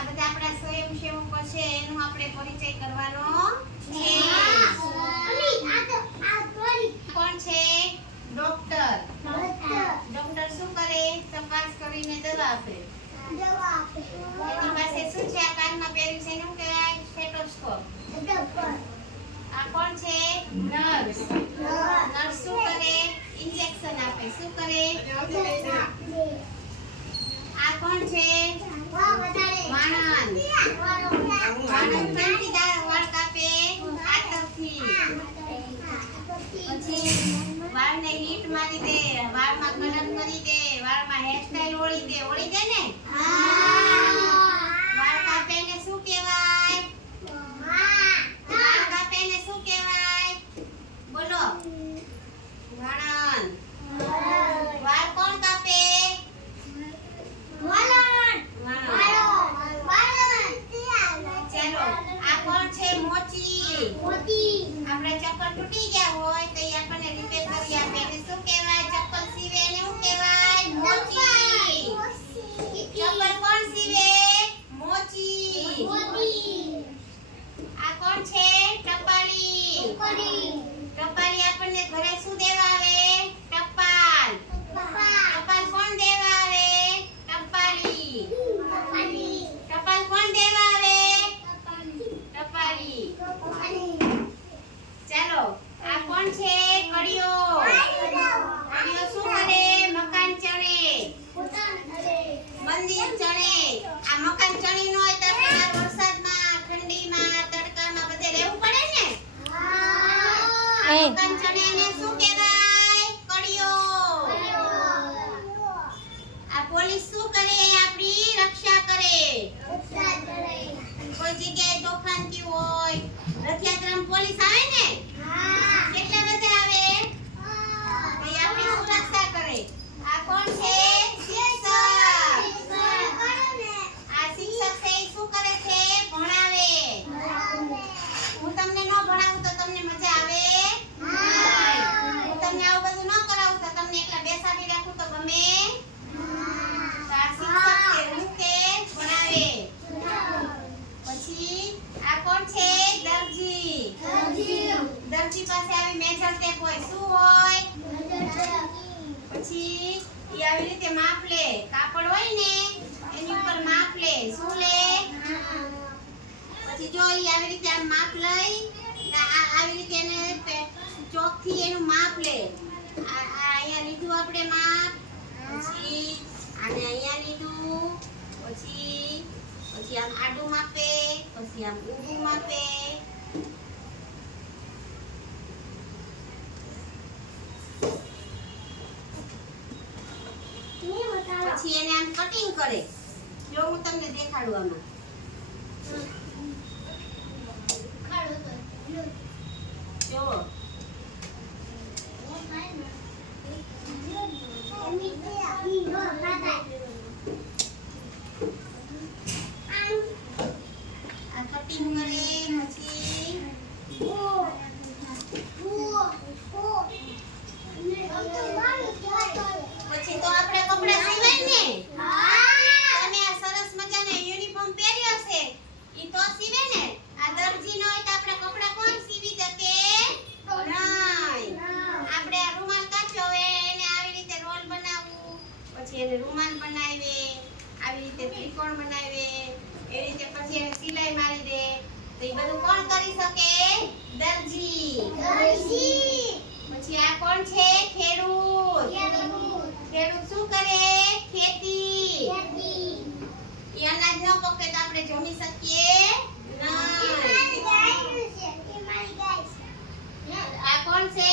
આ બધા આપણા સ્વયંસેવકો છે એનો આપણે પરિચય કરવાનો છે. કોણ છે? ડોક્ટર. ડોક્ટર શું કરે? તપાસ કરીને દવા આપે. એની પાસે શું છે? આ કાનમાં પહેર્યું છે એનું કહેવાય સ્ટેથોસ્કોપ. આ કોણ છે? નર્સ. નર્સ શું કરે? ઇન્જેક્શન આપે. શું કરે? આ કોણ છે? વાણંદ. વાણંદ ક્યાંથી વાળ કાપે? કાતરથી. પછી વાળને હીટ મારી દે, વાળમાં ગરમ કરી દે, વાળમાં હેરસ્ટાઈલ ઓળી દે. ઓળી દે ને? વાળ કાપે ને શું કહેવાય? વાળ કાપે ને શું કહેવાય? બોલો. વાણંદ. વાળ કોણ કાપે? ચાલો આ કોણ છે? મોચી. આપણે ચપ્પલ તૂટી ગયા હોય તો એ આપણને રિપેર કરી આપે. એને શું કહેવાય? ચપ્પલ સીવે એને શું કહેવાય? મોચી. ચપ્પલ કોણ સીવે? મોચી. આ કોણ છે? ટપાલી. ટપાલી આપણને ઘરે શું દેવા આવે? ટપાલ. ટપાલ કોણ દેવા આવે? ટપાલી. ટપાલ કોણ દેવા આવે? ટપાલી. ચાલો આ કોણ છે? કડિયો. કડિયો શું કરે? મકાન ચણે. મંદિર ચણે. આ મકાન ચણી ન હોય તો આપણે વરસાદમાં, ઠંડીમાં, તડકામાં બધે રહેવું પડે ને? આ મકાન ચણે એને શું કહેવાય? કડિયો. આ પોલીસ શું કરે? આપણી રક્ષા કરે. કોઈ જગ્યાએ તોફાન થયું હોય, રથયાત્રામાં પોલીસ આવે ને? કેટલા બધા આવે? તો એ આપણી સુરક્ષા કરે. આ કોણ છે? શિક્ષક. આ શિક્ષક છે એ શું કરે છે? ભણાવે. હું તમને ન ભણાવું તો તમને મજા આવે? હું તમને આવું બધું ન કરાવું તો તમને એકલા બેસાડી રાખું તો ગમે? તો આ શિક્ષક છે હું કે ભણાવે. પછી આ કોણ છે? દરજી. દરજી પાસે આવી મેજર ટેપ હોય. શું હોય? પછી ઈ આવી રીતે માપ લે. કાપડ હોય ને એની ઉપર માપ લે. શું લે? પછી જો ઈ આવી રીતે આમ માપ લઈ આવી રીતે એને ચોકથી એનું માપ લે. આ અહીંયા લીધું આપણે માપ. પછી આને અહીંયા લીધું. પછી આમ આડું માપે. પછી આમ ઊભું માપે. પછી એને આમ કટિંગ કરે. જો હું તમને દેખાડું આમાં. જો આ કટિંગ કરે. પછી તો આપણે કપડા સીવાય ને? તમે આ સરસ મજાનો યુનિફોર્મ પહેર્યો છે ઈ તો સીવે ને? આ દરજી ન હોય તો આપણે કપડા કોણ સીવી શકે? નહીં. આપણે આ રૂમાલ કાપ્યો હોય એને આવી રીતે રોલ બનાવવું. પછી એને રૂમાલ બનાવે. આવી રીતે ત્રિકોણ બનાવે. એ રીતે પછી એને સિલાઈ મારી દે. તો એ બધું કોણ કરી શકે? દરજી. પછી આ કોણ છે? ખેડૂત. ખેડૂત શું કરે? ખેતી. ઈ અનાજ ન પકે તો આપણે જમી શકીએ નહીં. આ કોણ છે?